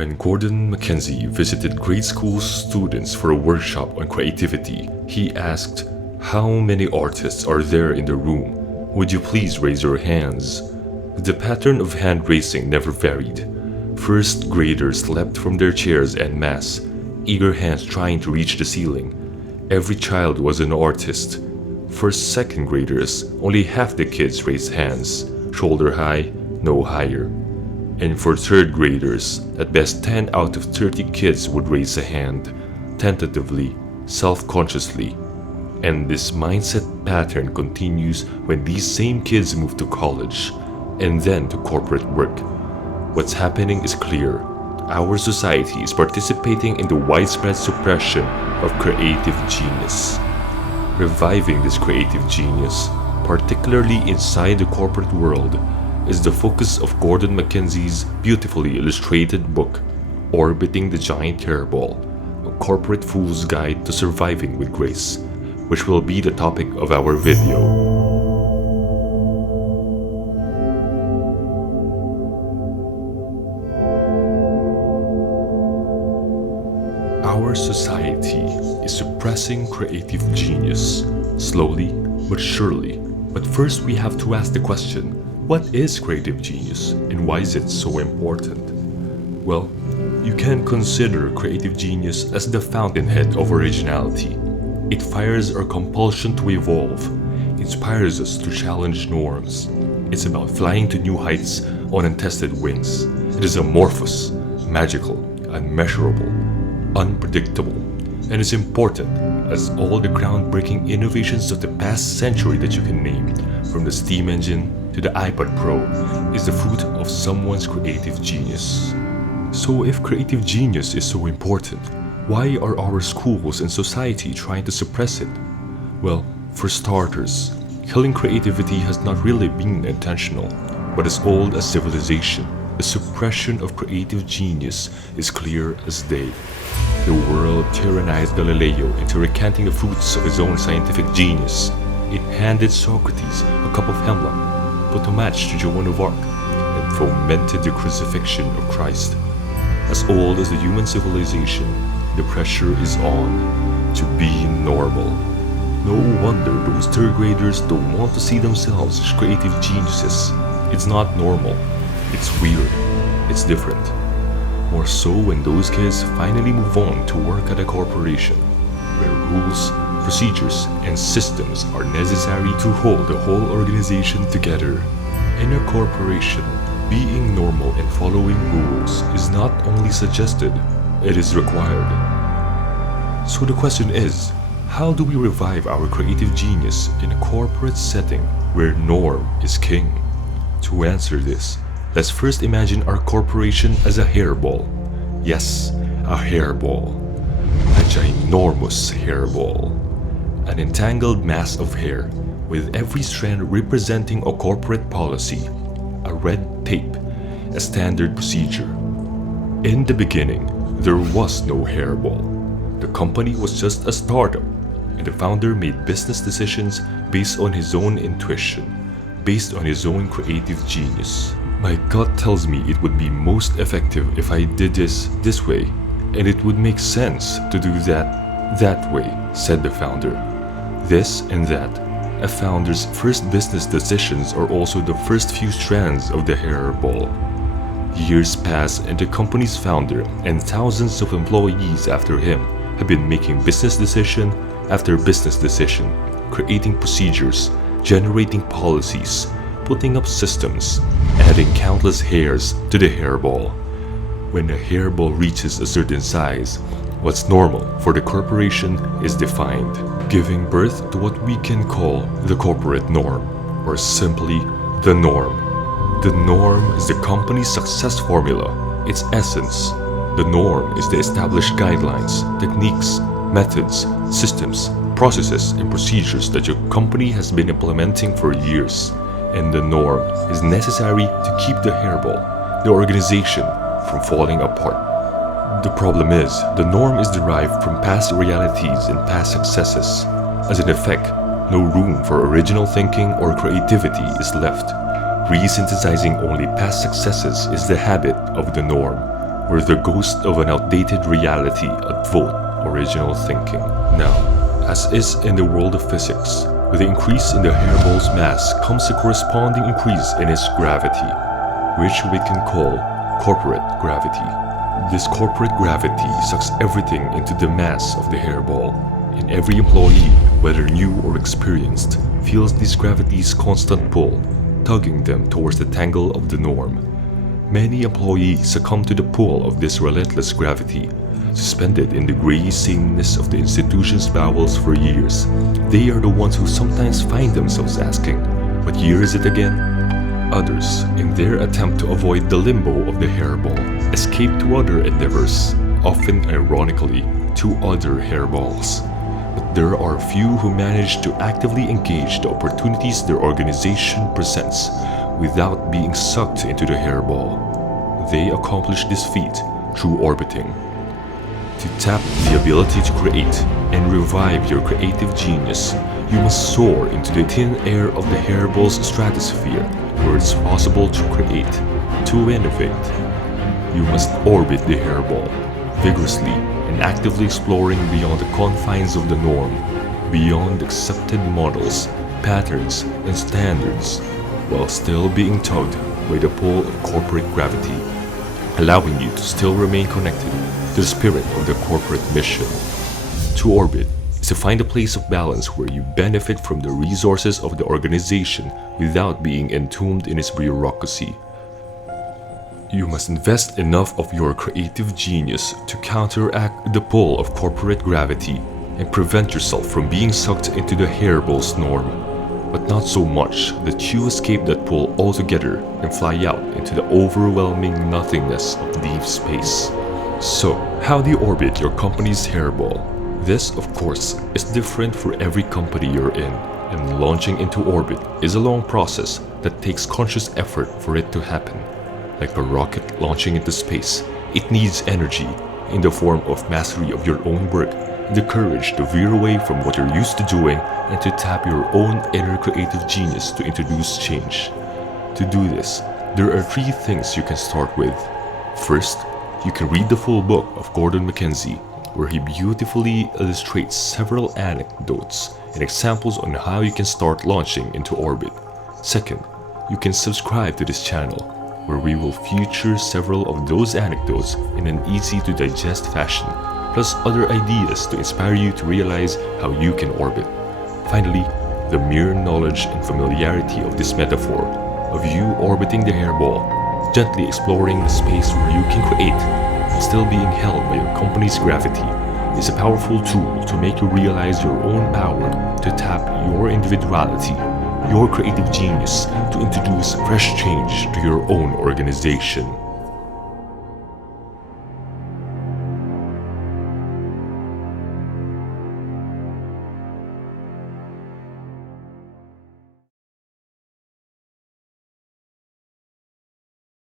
When Gordon Mackenzie visited grade school students for a workshop on creativity, he asked, "How many artists are there in the room? Would you please raise your hands?" The pattern of hand raising never varied. First graders leapt from their chairs en masse, eager hands trying to reach the ceiling. Every child was an artist. For second graders, only half the kids raised hands, shoulder high, no higher. And for third graders, at best 10 out of 30 kids would raise a hand, tentatively, self-consciously. And this mindset pattern continues when these same kids move to college, and then to corporate work. What's happening is clear. Our society is participating in the widespread suppression of creative genius. Reviving this creative genius, particularly inside the corporate world, is the focus of Gordon Mackenzie's beautifully illustrated book, Orbiting the Giant Hairball, a corporate fool's guide to surviving with grace, which will be the topic of our video. Our society is suppressing creative genius, slowly but surely. But first we have to ask the question, what is creative genius and why is it so important? Well, you can consider creative genius as the fountainhead of originality. It fires our compulsion to evolve, inspires us to challenge norms. It's about flying to new heights on untested wings. It is amorphous, magical, unmeasurable, unpredictable, and is important as all the groundbreaking innovations of the past century that you can name, from the steam engine to the iPod Pro, is the fruit of someone's creative genius. So if creative genius is so important, why are our schools and society trying to suppress it? Well, for starters, killing creativity has not really been intentional, but as old as civilization. The suppression of creative genius is clear as day. The world tyrannized Galileo into recanting the fruits of his own scientific genius. It handed Socrates a cup of hemlock, put a match to Joan of Arc, and fomented the crucifixion of Christ. As old as the human civilization, the pressure is on to be normal. No wonder those third graders don't want to see themselves as creative geniuses. It's not normal. It's weird. It's different. More so when those kids finally move on to work at a corporation, where rules, procedures, and systems are necessary to hold the whole organization together. In a corporation, being normal and following rules is not only suggested, it is required. So the question is, how do we revive our creative genius in a corporate setting where norm is king? To answer this, let's first imagine our corporation as a hairball. Yes, a hairball. A ginormous hairball. An entangled mass of hair, with every strand representing a corporate policy, a red tape, a standard procedure. In the beginning, there was no hairball. The company was just a startup, and the founder made business decisions based on his own intuition, based on his own creative genius. My gut tells me it would be most effective if I did this way, and it would make sense to do that way, said the founder. This and that. A founder's first business decisions are also the first few strands of the hairball. Years pass and the company's founder and thousands of employees after him have been making business decision after business decision, creating procedures, generating policies, putting up systems, adding countless hairs to the hairball. When a hairball reaches a certain size, what's normal for the corporation is defined, giving birth to what we can call the corporate norm, or simply the norm. The norm is the company's success formula, its essence. The norm is the established guidelines, techniques, methods, systems, processes, and procedures that your company has been implementing for years. And the norm is necessary to keep the hairball, the organization, from falling apart. The problem is, the norm is derived from past realities and past successes. As an effect, no room for original thinking or creativity is left. Resynthesizing only past successes is the habit of the norm. or the ghost of an outdated reality outvote original thinking. Now, as is in the world of physics, with the increase in the hairball's mass comes a corresponding increase in its gravity, which we can call corporate gravity. This corporate gravity sucks everything into the mass of the hairball, and every employee, whether new or experienced, feels this gravity's constant pull, tugging them towards the tangle of the norm. Many employees succumb to the pull of this relentless gravity, suspended in the grey sameness of the institution's bowels for years. They are the ones who sometimes find themselves asking, "What year is it again?" Others, in their attempt to avoid the limbo of the hairball, escape to other endeavors, often ironically to other hairballs. But there are few who manage to actively engage the opportunities their organization presents without being sucked into the hairball. They accomplish this feat through orbiting. To tap the ability to create and revive your creative genius, you must soar into the thin air of the hairball's stratosphere, where it's possible to create, to innovate. You must orbit the hairball, vigorously and actively exploring beyond the confines of the norm, beyond accepted models, patterns, and standards, while still being tugged by the pull of corporate gravity, allowing you to still remain connected to the spirit of the corporate mission. To orbit is to find a place of balance where you benefit from the resources of the organization without being entombed in its bureaucracy. You must invest enough of your creative genius to counteract the pull of corporate gravity and prevent yourself from being sucked into the hairball's norm, but not so much that you escape that pull altogether and fly out into the overwhelming nothingness of deep space. So, how do you orbit your company's hairball? This, of course, is different for every company you're in, and launching into orbit is a long process that takes conscious effort for it to happen. Like a rocket launching into space, it needs energy in the form of mastery of your own work, the courage to veer away from what you're used to doing and to tap your own inner creative genius to introduce change. To do this, there are 3 things you can start with. First, you can read the full book of Gordon Mackenzie, where he beautifully illustrates several anecdotes and examples on how you can start launching into orbit. Second, you can subscribe to this channel, where we will feature several of those anecdotes in an easy-to-digest fashion, plus other ideas to inspire you to realize how you can orbit. Finally, the mere knowledge and familiarity of this metaphor, of you orbiting the hairball, gently exploring the space where you can create, while still being held by your company's gravity, is a powerful tool to make you realize your own power, to tap your individuality, your creative genius, to introduce fresh change to your own organization.